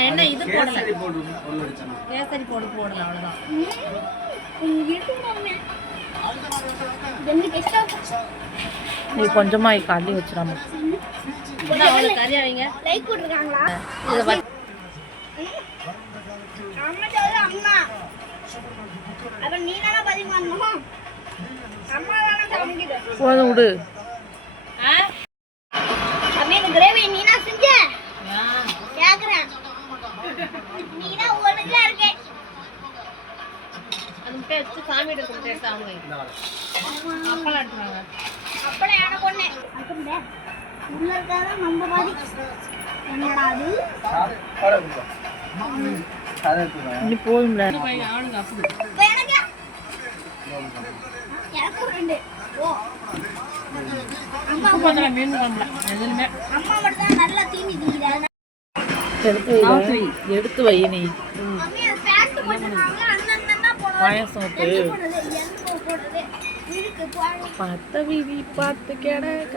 என்ன இது போடல கேசரி போடல அவ்வளவுதான். நீ கொஞ்சமா கறி வச்சிடாம கறி வைங்க. லைக் போட்டுருக்காங்களா? அம்மா அப்ப நீ தானே பதிவு பண்ணணும். அம்மா தானே சமைக்குது. போதும் விடு. அம்மா இந்த கிரேவி நீனா செஞ்ச? கேக்குறேன். நீனா ஒழுங்கா இருக்க. அது முட்டை எடுத்து சாமிட்ட கொடுத்து எடுத்து அவங்க. அப்பளம் எடுத்துறாங்க. அப்பளம் யானை கொன்னே. அதுண்டே. உள்ள இருக்கறத நம்ம பாதி. என்னடா அது? நீ போயும்ல. ஆளுங்க அப்படி. வேணங்க. எனக்கு ரெண்டு. ஓ. அம்மா பண்ற மீன் குழம்புல எதுமே. அம்மா மட்டும் தான் நல்லா தீனி திங்கறாங்க. எடுத்து வை நீ. அம்மா பேக் பண்ணுவாங்க அண்ணன்னா போடுவாங்க. பாயாசம் ஊத்து. எங்க போடுறது? இருக்கு பாரு. பத்த வீதி பார்த்து கேடக.